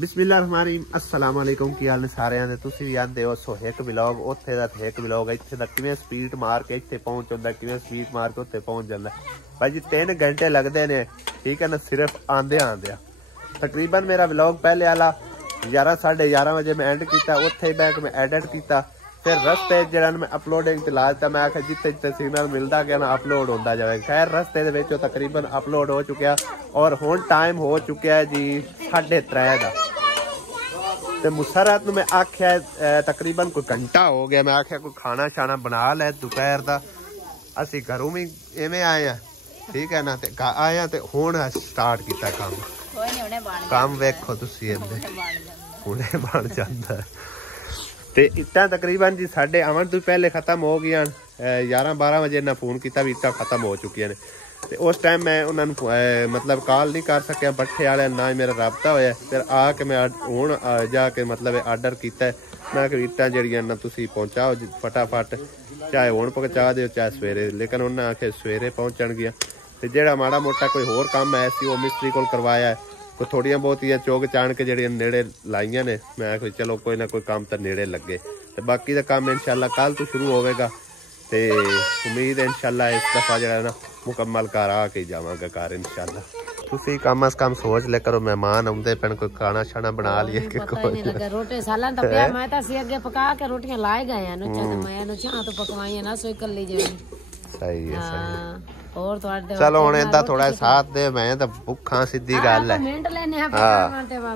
बिस्मिल्लाहिर्रहमानिर्रहीम अस्सलाम वालेकुम की हाल ने सारे ने तुसी भी आंदे हो सो एक व्लॉग उत्थे दा ते एक व्लॉग इत्थे दा किवें स्पीड मार के इत्थे पहुंच जांदा किवें स्पीड मार के उत्थे पहुंच जांदा भाई जी 3 घंटे लगदे ने ठीक है ना सिर्फ आंदे तकरीबन मेरा व्लॉग पहले वाला 11 साढ़े 11 बजे मैं एंड किया उत्थे बैक मैं एडिट किया फिर रस्ते जरा मैं अपलोडिंग चला दिता मैं आखिर जिथे जिथे सिग्नल मिलता गया ना अपलोड होता जाए खैर रस्ते दे विच तकरीबन अपलोड हो चुका और हुण टाइम हो चुका है जी 3:30 का ते मुसरत मैं आख्या तकरीबन कोई घंटा हो गया मैं आख्या कोई खाना शाना बना लै दोपहर का असी घरों भी इवें आए हैं ठीक है ना ते आए हैं ते हुण स्टार्ट किया काम वेखो तुसीं हुणे बन जांदा ते इट्टा तकरीबन जी साढ़े आवन तो पहले खत्म हो गई 11-12 बजे ना फोन किया भी इट्टा खत्म हो चुकी ने ते उस टाइम मैं उन्होंने मतलब कॉल नहीं कर सकिया भट्ठे वाले ना मेरा रबता होया फिर आके मैं हुण जाके मतलब आर्डर किया मैं कि इट्टा जड़ियां ना तुसीं पहुँचाओ फटाफट चाहे हुण पहुँचा दो चाहे सवेरे लेकिन उन्हें आखे सवेरे पहुँचणगियां ते जेड़ा माड़ा मोटा कोई होर काम है सी वो मिस्त्री कोल करवाया कोई थोड़ियां बहुतियां चौक चाण के जड़ियां नेड़े लाइयां ने मैं कोई चलो कोई ना कोई काम तो नेड़े लगे ते बाकी दा काम इंशाल्लाह कल तो शुरू होवेगा ते उम्मीद है इंशाल्लाह इस दफा जड़ा ना मुकम्मल कर आके जावांगा घर इंशाल्लाह तुसी कम अज कम सोच ले करो मेहमान आउंदे पेन कोई खाना शाना बना लिए कि कोई नहीं लगा रोटी सालन तो पिया मैं तो सी अगे पका के रोटियां लाए गए नु चंद मैं नु चाह तो पकवाई ना सोई कर ली जे सही है सही और चलो हुण इंदा थोड़ा साथ दे मैं तो भुखा सीधी गल है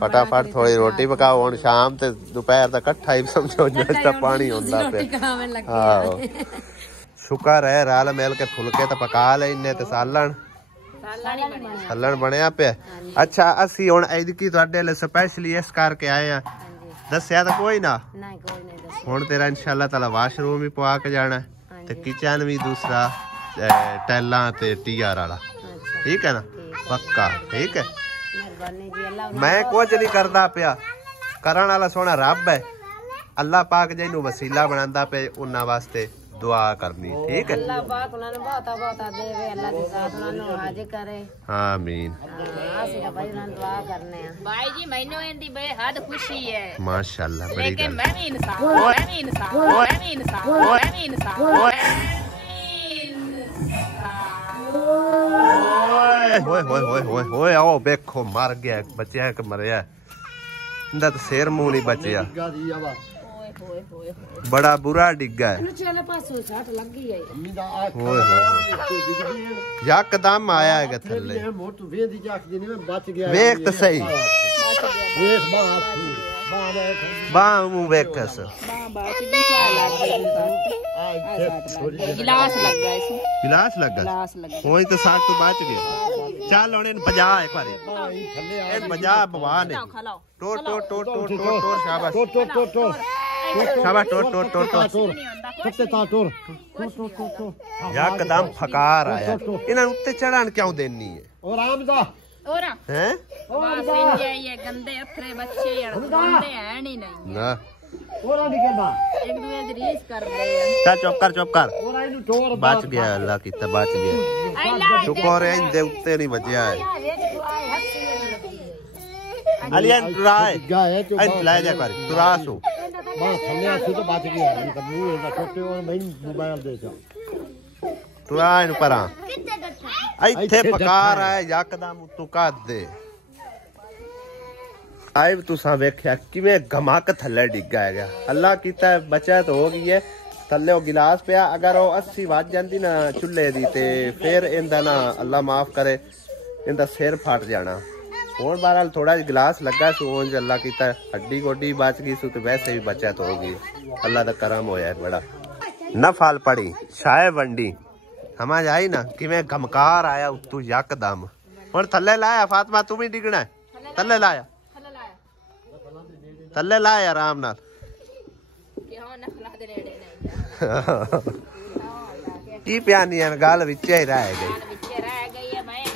फटाफट थोड़ी रोटी पकाओ हुण शाम ते दोपहर दा इकट्ठा ही समझो नाश्ता पानी हुंदा पे शुक्र है रल मिल के फुलके तो पका लेने ते सालन बनया पे अच्छा असी हुण ऐदकी तुहाडे लई स्पैशली इस करके आए हैं दस्या तो कोई ना हुण तेरा इंशाल्लाह ताला वाशरूम भी पवा के जाना ते किचन भी दूसरा टैला ते टीआर वाला ठीक है ना पक्का ठीक है मैं कुछ नहीं करता पिया करन वाला सोना रब है अल्लाह पाक जिन्नू वसीला बनांदा पे उन्हां वास्ते दुआ करनी ठीक है अल्लाह पाक उन्हां नूं बहुत देवे अल्लाह दे साथ उन्हां नूं हाजिर करे आमीन ਅਸੀਂ ਤਾਂ ਭਾਈ ਉਹਨਾਂ ਨੂੰ ਦੁਆ ਕਰਨੇ ਆ ਭਾਈ ਜੀ ਮੈਨੂੰ ਇਹਦੀ ਬੇਹੱਦ ਖੁਸ਼ੀ ਹੈ ਮਾਸ਼ਾਅੱਲਾ ਬੜੀ ਗੱਲ ਮੈਂ ਵੀ ਇਨਸਾਨ ओए आओ देखो मर गया बच्चा एक मरिया इंदा तो सिर मुंह नहीं बचिया बड़ा बुरा डिग्गा है यकदम आया है थल्ले वेख तो सही गिलास लग गया वही तो 60 तो बच गए चल हुण बजा एक बारी बजा भगवान ने टोर टोर टोर टोर टोर टोर शाबाश शाबाश टोर टोर टोर टोर यकदम फकार आया इन्हां उत्ते चढ़न क्यों देनी है और आमदा और हैं बस ये गंदे अथरे बच्चे यार गंदे हैं नहीं ना ओरा निकलदा एक दूसरे दी रीस कर दे चल चुप कर ओरा इनु टोर बच गया अल्लाह की त बच गया शुक्र है इंदे उत्ते नहीं बचया है अलियन ट्राई एंड ले जा कर तुरासो बस थल्ले आसी तो बच गया मतलब मुंह दा छोटे और मैं मोबाइल दे जा तुराई नु परा ਇੱਥੇ ਪਕਾਰ ਆਇਆ ਯਕਦਮ ਉਤੋਂ ਕੱਢ ਦੇ ਆਏ ਤੁਸੀਂ ਵੇਖਿਆ ਕਿਵੇਂ ਗਮਕ ਥੱਲੇ ਡਿੱਗਾ ਹੈਗਾ ਅੱਲਾ ਕੀਤਾ ਬਚਤ ਹੋ ਗਈ ਹੈ ਥੱਲੇ ਉਹ ਗਿਲਾਸ ਪਿਆ ਅਗਰ ਉਹ 80 ਵੱਜ ਜਾਂਦੀ ਨਾ ਚੁੱਲ੍ਹੇ ਦੀ ਤੇ ਫਿਰ ਇਹਦਾ ਨਾ ਅੱਲਾ ਮਾਫ ਕਰੇ ਇਹਦਾ ਸਿਰ ਫਟ ਜਾਣਾ ਹੁਣ ਬਾਹਰ ਥੋੜਾ ਜਿਹਾ ਗਿਲਾਸ ਲੱਗਾ ਸੀ ਉਹ ਅੱਲਾ ਕੀਤਾ ਹੱਡੀ ਗੋਡੀ ਬਚ ਗਈ ਸੀ ਤੇ ਵੈਸੇ ਵੀ ਬਚਤ ਹੋ ਗਈ ਅੱਲਾ ਦਾ ਕਰਮ ਹੋਇਆ ਬੜਾ नफल पड़ी शाय वंडी समझ आई ना किवें गमकार आया उत्तू यकदम हुण थल्ले लाया फातिमा तू भी डिगना थल्ले लाया आराम नाल की प्यानी गल विच ही रह गई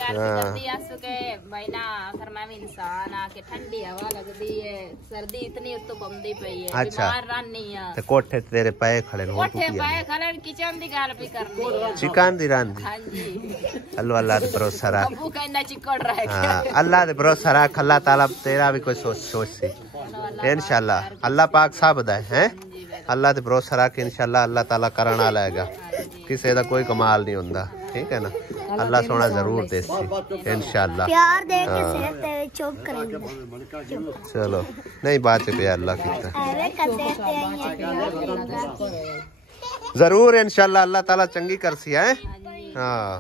करती आसू के भाई ना फिर मैं भी इंसान आके ठंडी हवा लगदी है सर्दी इतनी उत्तो पमदी पई है बीमार रहनी है ते कोठे तेरे पाए खड़े हो कोठे पाए खड़े किचन दी गल भी करनी है चिकन दी रांदी हां जी अल्लाह अल्लाह दे भरोसा रख अबू कहना चिकड़ रह गया हां अल्लाह दे भरोसा रख अल्लाह ताला तेरा भी कोई सोच सी इंशाल्लाह अल्लाह पाक सब दा है अल्लाह दे भरोसा रख इंशाल्लाह अल्लाह ताला करन वाला हैगा किसी दा कोई कमाल नहीं हुंदा ठीक है ना अल्लाह सोना जरूर देसी इंशाल्लाह प्यार दे के सेहत ते चुप करेंगे चलो नहीं बात पे अल्लाह कीता एवे करते हैं जरूर इंशाल्लाह अल्लाह ताला चंगी करसी है हां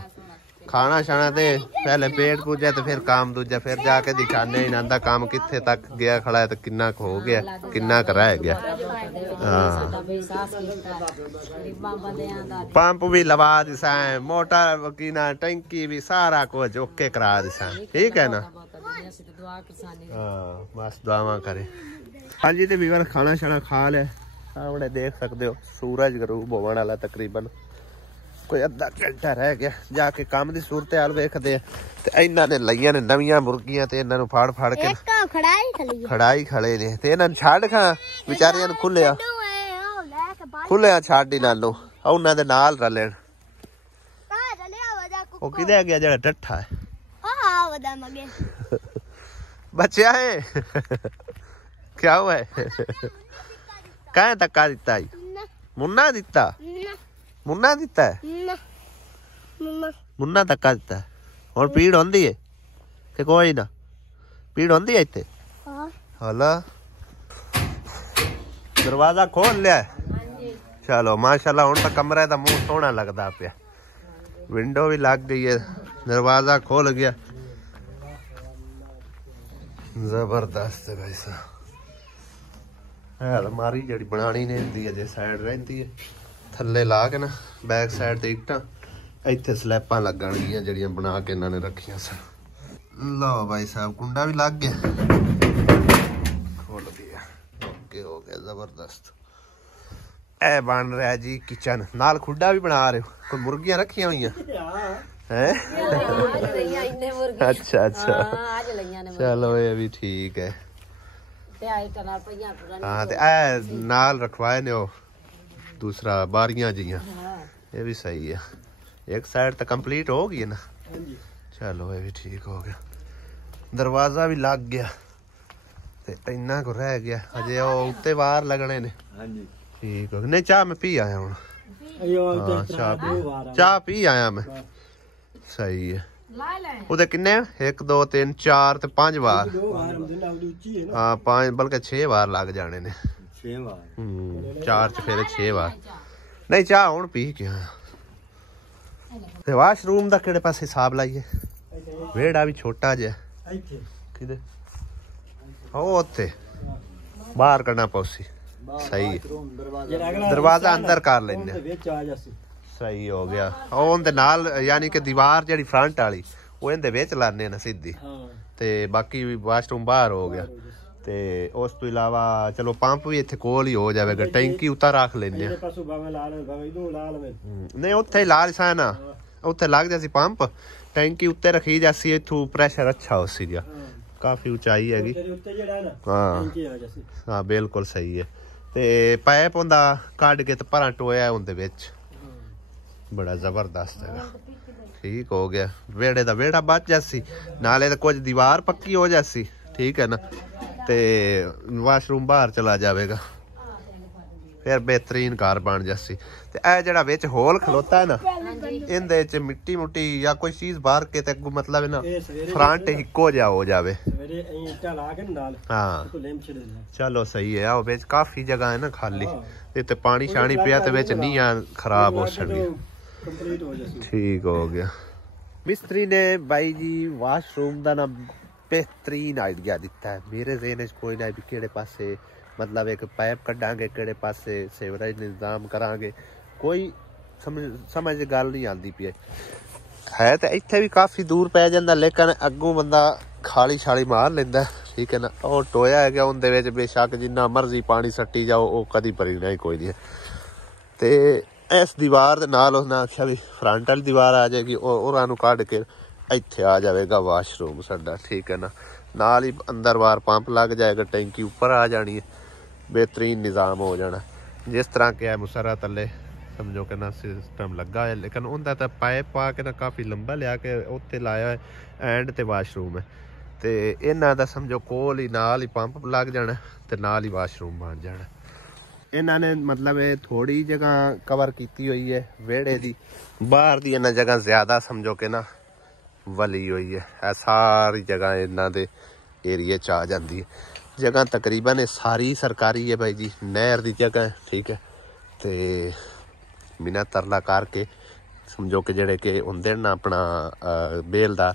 खाना शाना ते पहले पेट पूजा तो फिर काम दूजा फिर जाके दिखाने इन्हां दा काम किथे तक गया खड़ा है तो किन्ना हो गया किन्ना कर रह गया पंप भी लवा दिसा मोटर की ना टंकी भी सारा कुछ ओके करा दिसा ठीक है ना हाँ बस दुआवा करे हाँ जी तो वीवर खाना शाना खा लिया सामने देख सकते हो सूरज गरूब होने वाला तकरीबन कोई अद्धा घंटा रह गया जाके काम की सूरत हाल वेखते इन्हों ने लईया ने नवियां मुर्गियां ते इन्हों फाड़ फाड़ के खड़ाई खड़े ने ते इन्हों छड़ खा बेचारियां खुलिया खुलिया छड़ इन्हों उन्होंने दे नाल रले वो किदे गया जेड़ा डठा है बच्चा है क्या हुआ है कह धक्का दिता मुन्ना दिता मुन्ना दिता है मुन्ना धक्का दिता है और पीड़ होंदी है कि कोई ना पीड़ होंदी है इत्थे हला दरवाजा खोल लिया चलो माशाल्लाह हुण तो कमरे दा मुंह सोहना लगदा पिया विंडो भी लग गई है दरवाजा खोल गया जबरदस्त है भाई साहब अलमारी जड़ी बनानी ने दी अजे साइड रहिंदी है थल्ले ला के ना बैक साइड ते इट्टां इत्थे स्लैपां लगणगियां जड़ियां बना के इन्होंने रखियां सन लो भाई साहब कुंडा भी लग गया खोल दिया ओके हो गया जबरदस्त ए बन रहा है जी किचन नाल खुड्डा भी बना रहे हो कोई मुर्गियां रखियां हुई हैं अच्छा अच्छा चलो ये भी ठीक है हाँ ते ए नाल रखवाए ने ओ दूसरा बारियां जियां ये भी सही है एक साइड तो कंप्लीट हो गई है ना चलो ये भी ठीक हो गया दरवाजा भी लग गया ते इन्ना को रह गया अजे वो उत्ते बाहर लगने ने ठीक हो गया नहीं चाह मैं पी आया हूँ चाह पी आया मैं सही है उधर किन्ने 1 2 3 4 ते 5 बार हाँ 5 बल्कि 6 बार लग जाने ने 4 च फिर 6 बार नहीं चाह हुण पी के वाशरूम दा केड़े पासे हिसाब लाइए वेड़ा भी छोटा जिहा किदे ओ उत्थे बाहर करना पौसी सही है दरवाजा अंदर कर लेने सही हो गया उनदे नाल यानी कि दीवार जड़ी फ्रंट वाली वो इनदे विच लाने ना सीधी ते बाकी वाशरूम बाहर हो गया ते उस तो इलावा चलो पंप भी इत्थे कोल ही हो जाएगा टैंकी उतार रख लेने नहीं उत्थे ला सा ना उत्थे लग जासी पंप टैंकी उत्ते रखी जासी इथू प्रेशर अच्छा हो सी जा काफी ऊंचाई हैगी हाँ हाँ बिल्कुल सही है ते पाइप हुंदा कढ के ते परां टोया उनदे विच बड़ा जबरदस्त है ठीक हो गया वेड़े दा वेड़ा बच जासी नाले तो कुछ दीवार पक्की हो जासी ठीक है ना ते वाशरूम बाहर चला जाएगा फिर बेहतरीन कार बन जासी ते ए जेड़ा विच होल खलोता है ना इंदे च मिट्टी मुट्टी या कोई चीज बाहर के ते मतलब है ना फ्रंट हिको जा हो जावे हाँ चलो सही है आओ विच काफी जगह है ना खाली ते पानी शानी पिया ते विच नहीं आ खराब हो छड़ी ठीक हो गया मिस्त्री ने भाई जी वाशरूम दा ना बेहतरीन आइडिया दिता है मेरे ज़हन च कोई ना भी केड़े पासे मतलब एक पाइप कढ़ांगे केड़े पासे सीवरेज निजाम करांगे कोई समझ गल नहीं आती पी है तो इत्थे भी काफ़ी दूर पै जांदा लेकिन अग्गों बंदा खाली छाली मार लेंदा ठीक है ना और टोया है उनदे विच बेशक जिन्ना मर्जी पानी सट्टी जाओ वो कदी भरीना ही कोई नहीं ते इस दीवार दे नाल उसने आख्या भी फ्रंट वाली दीवार आ जाएगी और कढ़ के ਇੱਥੇ ਆ ਜਾਵੇਗਾ ਵਾਸ਼ਰੂਮ ਸਾਡਾ, ਠੀਕ ਹੈ ਨਾ। ਨਾਲ ਹੀ ਅੰਦਰ ਬਾਹਰ ਪੰਪ ਲੱਗ ਜਾਏਗਾ, ਟੈਂਕੀ ਉੱਪਰ ਆ ਜਾਣੀ ਹੈ, बेहतरीन निज़ाम हो जाना। जिस तरह के है मुसरा तले समझो कि ना सिस्टम लगा है, लेकिन उनका तो पाइप पा के ना काफ़ी लंबा लिया के उत्ते लाया है, एंड ते वाशरूम है। तो इन्हों का समझो कोल ही नाल ही पंप लग जाना तो नाल ही वाशरूम बन जाना। इन्होंने मतलब थोड़ी जगह कवर की हुई है वेड़े की, बाहर की इन्हें जगह ज़्यादा समझो कि ना वली हुई है। सारी जगह इन्हों के एरिए च आ जाती है। जगह तकरीबन सारी सरकारी है भाई जी, नहर की जगह है, ठीक है। तो बिना तरला करके समझो कि जेड़े कि होंदे ना अपना बेलदार,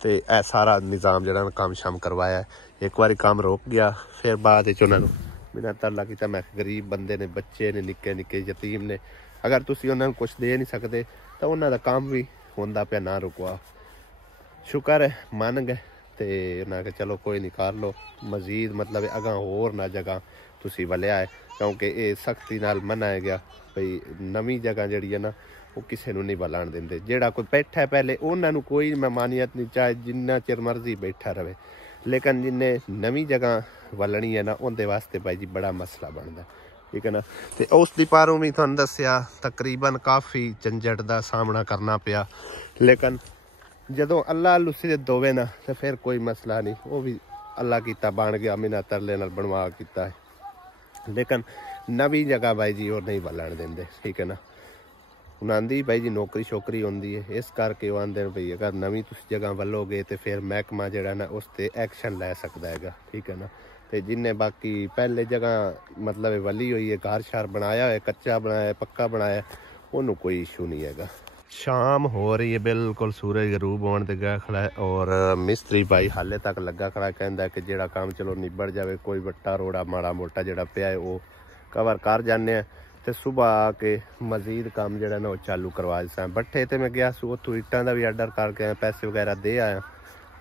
तो यह सारा निज़ाम जरा काम शाम करवाया। एक बार काम रोक गया, फिर बाद उन्होंने बिना तरला किया। मैं गरीब बंदे ने, बच्चे ने, निक्के निक्के यतीम ने, अगर तुसी उन्होंने कुछ दे नहीं सकते तो उन्होंने काम भी होंदा पे ना रुकवा। शुक्र है मन गए तो उन्हें कि चलो कोई नहीं कर लो, मजीद मतलब अगां होर ना जगह तुसी वलिया है, क्योंकि ये सख्ती नाल मनाया गया भाई नवी जगह जी है ना वो किसी को नहीं वलन देंगे। जेड़ा कोई बैठा है पहले उन्होंने कोई मानियत नहीं, चाहे जिन्ना चिर मर्जी बैठा रहे, लेकिन जिन्हें नवी जगह वलनी है ना उनके वास्ते भाई जी बड़ा मसला बनता, ठीक है ना। तो उस दी पारों भी तुहानूं दस्सिया तकरीबन काफ़ी झंझट का सामना करना पिया, लेकिन जदों अल्लाह लुसी दोवे ना तो फिर कोई मसला नहीं, वो भी अल्लाह किता बन गया, मिना तरले नाल बनवा किता है। लेकिन नवी जगह भाई जी वो नहीं वलन देंगे, ठीक है ना। उन्होंने भाई जी नौकरी शोकरी होंदी है, इस करके वो आंदे भाई अगर नवी तुम जगह वलोगे तो फिर महकमा जरा ना उस पर एक्शन लै सकता है, ठीक है ना। तो जिन्हें बाकी पहले जगह मतलब वली हुई है, घर शार बनाया है, कच्चा बनाया, पक्का बनाया, उन्होंने कोई इशू नहीं है। शाम हो रही है, बिल्कुल सूरज गरूब होने ते गया खड़ा है, और मिस्त्री भाई हाले तक लगा खड़ा, कहता है कि जेड़ा काम चलो निबड़ जाए, कोई बट्टा रोड़ा माड़ा मोटा जेड़ा पिया है वो कवर कर जाने, तो सुबह आके मजीद काम जेड़ा ना वो चालू करवा दिसा। बट्ठे तो मैं गया उतों इट्टां का भी आर्डर करके आया, पैसे वगैरह दे आया,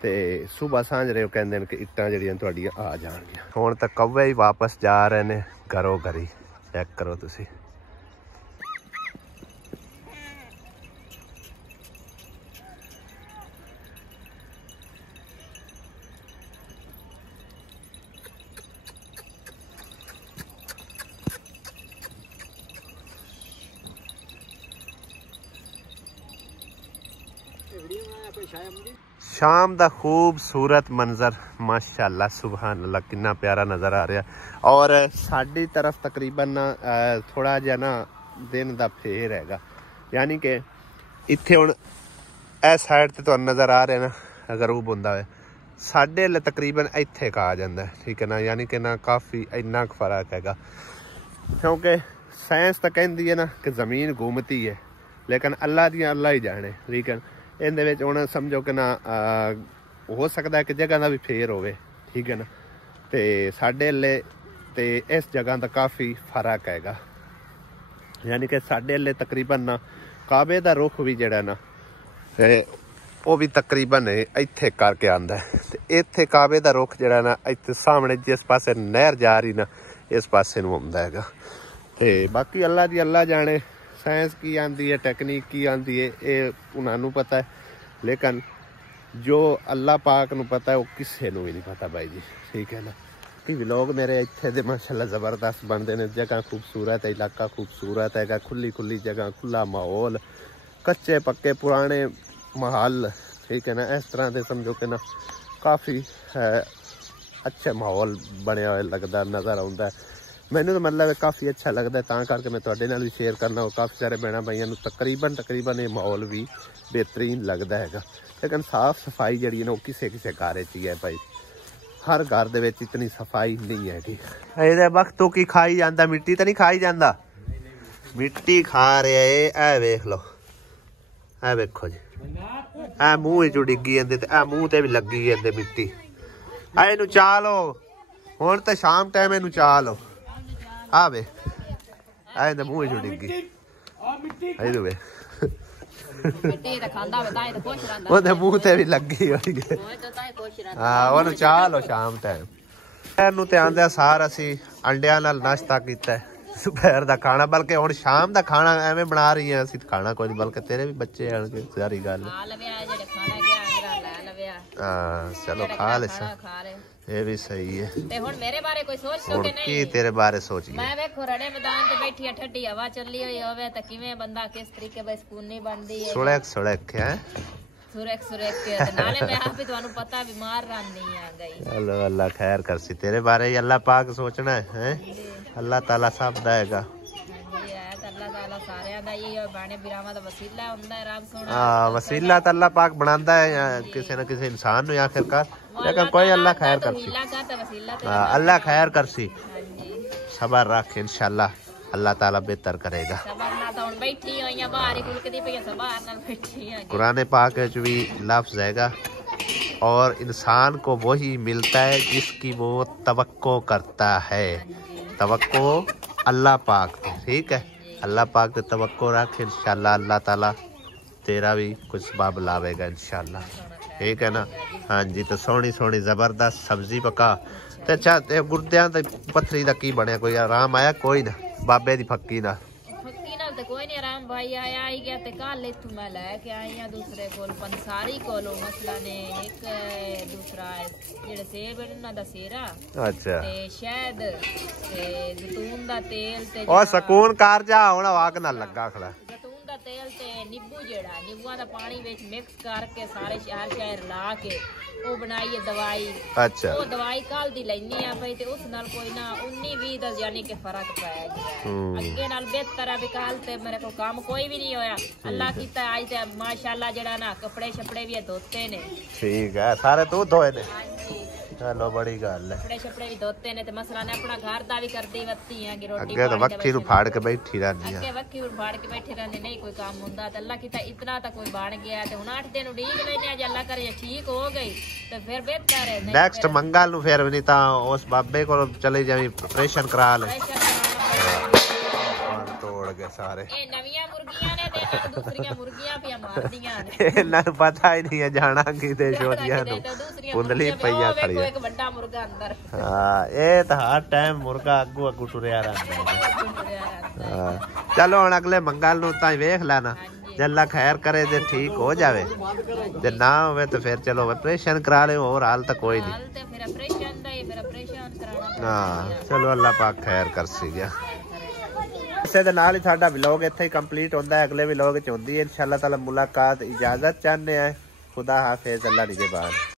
तो सुबह सांझ रहे कहते हैं कि इट्टां जड़ियां तुहाडियां आ जाणगियां। हुण तां कौवे ही वापस जा रहे ने घरों घरी, चेक करो तुसी। शाम का खूबसूरत मंजर माशाअल्लाह सुभान अल्लाह कितना प्यारा नज़र आ रहा। और साडी तरफ तकरीबन थोड़ा जिहा ना दिन का फेर हैगा, यानी कि इत्थे हुण इस साइड ते तुहानूं नज़र आ रहा ना गरूब हुंदा है, साडे हल्ले तकरीबन इत्थे का आ जांदा है, ठीक है ना। यानी कि ना काफ़ी इन्ना फर्क हैगा, क्योंकि साइंस तो कहती है ना कि ज़मीन घूमती है, लेकिन अल्लाह दियां अल्लाह ही जाने, ठीक है। इहदे विच हुण समझो कि ना हो सकता है कि जगह का भी फेर होवे, ठीक है ना। तो साडे हल्ले ते इस जगह का काफ़ी फर्क हैगा, यानी कि साडे हल्ले तकरीबन ना काबे का रुख भी जिहड़ा ना वो भी तकरीबन इत्थे करके आंदा है। तो इत्थे काबे का रुख जिहड़ा ना इत्थे सामने जिस पासे नहर जा रही ना इस पासे नूं आउंदा हैगा। ते बाकी अल्लाह दी अल्लाह जाने, साइंस की आती है, टेक्निक की आती है, ये उन्होंने पता है, लेकिन जो अल्लाह पाक नूं पता है वो किसी नूं भी नहीं पता भाई जी, ठीक है ना। कि व्लॉग मेरे इत्थे दे माशाअल्लाह ज़बरदस्त बनते हैं, जगह खूबसूरत है, इलाका खूबसूरत है, खुली खुली जगह, खुला माहौल, कच्चे पक्के पुराने महल, ठीक है ना। इस तरह से समझो कि ना काफ़ी अच्छा माहौल बनया हुआ लगता नज़र आता है मैनू। तो मतलब काफ़ी अच्छा लगता है, तां करके मैं तुहाडे नाल भी शेयर करना। और काफ़ी सारे भैन भाइयों तकरीबन ये माहौल भी बेहतरीन लगता है, लेकिन साफ सफाई जी ना वो किसी किसी घर ही है भाई, हर घर दे विच इतनी सफाई नहीं है। ये वक्त तो की खाई जाता, मिट्टी तो नहीं खाई जाता, मिट्टी खा रहा है। ए वेख लो, ए वेखो जी, ए मूँह चो डिगी जाते, ए मूँह ते भी लगी जाते मिट्टी। इनू चा लो, हुण तो शाम टाइम इनू चा लो, आवे आए तो मुँह चो डिगी वे मुँह ते भी लगी हुई है। हाँ उन्होंने चाह लो शाम टाइम ते आंदे सार असी अंडिया नाल नाश्ता किया दोपहर का खाना, बल्कि हुण शाम का खाना एवें बना रही है, असी खाना कोई नहीं, बल्कि तेरे भी बच्चे आने सारी गल ਹਾਂ ਚਲੋ ਖਾ ਲੈ ਖਾ ਲੈ ਇਹ ਵੀ ਸਹੀ ਹੈ ਤੇ ਹੁਣ ਮੇਰੇ ਬਾਰੇ ਕੋਈ ਸੋਚੋ ਕਿ ਨਹੀਂ ਕੀ ਤੇਰੇ ਬਾਰੇ ਸੋਚ ਗਿਆ ਮੈਂ ਵੇਖੋ ਰੜੇ ਮੈਦਾਨ ਤੇ ਬੈਠੀ ਆ ਠੱਡੀ ਹਵਾ ਚੱਲੀ ਹੋਈ ਹੋਵੇ ਤਾਂ ਕਿਵੇਂ ਬੰਦਾ ਕਿਸ ਤਰੀਕੇ ਬਈ ਸਕੂਨੀ ਬਣਦੀ ਹੈ ਸੁਲੇਖ ਹੈ ਸੁਰੇਖ ਕੇ ਤੇ ਨਾਲੇ ਮੈਂ ਆਪ ਹੀ ਤੁਹਾਨੂੰ ਪਤਾ ਬਿਮਾਰ ਰਹਿੰਦੀ ਆ ਗਈ ਚਲੋ ਅੱਲਾ ਖੈਰ ਕਰਸੀ ਤੇਰੇ ਬਾਰੇ ਹੀ ਅੱਲਾ ਪਾਕ ਸੋਚਣਾ ਹੈ ਅੱਲਾ ਤਾਲਾ ਸਭ ਦਾ ਹੈਗਾ वसीला तो अल्लाह पाक बनाता है किसी न किसी इंसान नु आखिरकार लेकिन कोई अल्लाह खैर करसी अल्लाह खैर करसी सबर रख इंशाल्लाह अल्लाह ताला बेहतर करेगा कुरान पाक भी लफ्ज हैगा और इंसान को वही मिलता है जिसकी वो तवक्को करता है तवक्को अल्लाह पाक ठीक है अल्लाह पाक ते तवक्को रख इंशाल्लाह अल्लाह ताला तेरा भी कुछ सबब लावेगा इंशाल्लाह ठीक है ना। हाँ जी तो सोहनी सोहनी जबरदस्त सब्जी पका ते अच्छा ते गुर्दियां ते पत्थरी दा की बनया कोई आराम आया कोई ना बाबे दी फक्की ना ते कोई नहीं आराम भाई आया ही गया ते कल इत्थों मैं लेके आई हां दूसरे कोल पंसारी कोलो मसला ने एक दूसरा जेड़े सेब इन्हां दा सेरा अच्छा ते शहद ते जैतून दा तेल ते ओ सुकून कर जा हुण वाक ना लगा खड़ा जैतून दा तेल ते नींबू जेड़ा नींबूआं दा पानी विच मिक्स करके सारे शहर ला के ओ बनाई दवाई अच्छा ओ दवाई कल दी लैनी आ पई ते उस नाल कोई ना 19-20 दा यानी कि फर्क पै गया अगे नाल बेहतर है कल ते मेरे को काम कोई भी नहीं होया अल्लाह कीता आज ते माशाल्लाह जेड़ा ना कपड़े छपड़े भी धोते ने ठीक है सारे तू धोए ने हां जी चलो बड़ी गल है कपड़े छपड़े भी धोते ने ते मसला ने अपना घर दा भी करदी वत्ती है कि रोटी अगे तो वक्की नु फाड़ के बैठी रहनी है अगे वक्की नु फाड़ के बैठी रहनी नहीं कोई काम हुंदा ते अल्लाह कीता इतना तो कोई बन गया ते हुन 8 दिन उड़ीक लेने आज अल्लाह करे ठीक हो गई ते फिर बेहतर है नेक्स्ट मंगल नु फिर नहीं ता उस बाबे को चले जावी ऑपरेशन करा ले तोड़ के सारे ए नवीं मुर्गियां ने ते ना दूसरी मुर्गियां भी मार दियां ने इन्हां नु पता ही नहीं है जाना की दे छोड़ियां नु कुंडली पईया खड़ी है एक बड़ा मुर्गा अंदर हां ए तो हर टाइम मुर्गा अगू अगू टुरया रहंदा हां चलो हुन अगले मंगल नु ताई वेख लेना जे अल्लाह खैर करे जे ठीक हो जावे जे ना होवे तो फिर चलो ऑपरेशन करा ले और हाल तो कोई नहीं हाल ते फिर ऑपरेशन दा ही फिर ऑपरेशन कराना हां चलो अल्लाह पाक खैर करसी गया इसे दे नाल ही साडा व्लॉग इत्थे ही कंप्लीट होंदा है अगले व्लॉग च होंदी है इंशाअल्लाह ताला मुलाकात इजाजत चाहने हैं खुदा हाफिज अल्लाह निगहबान।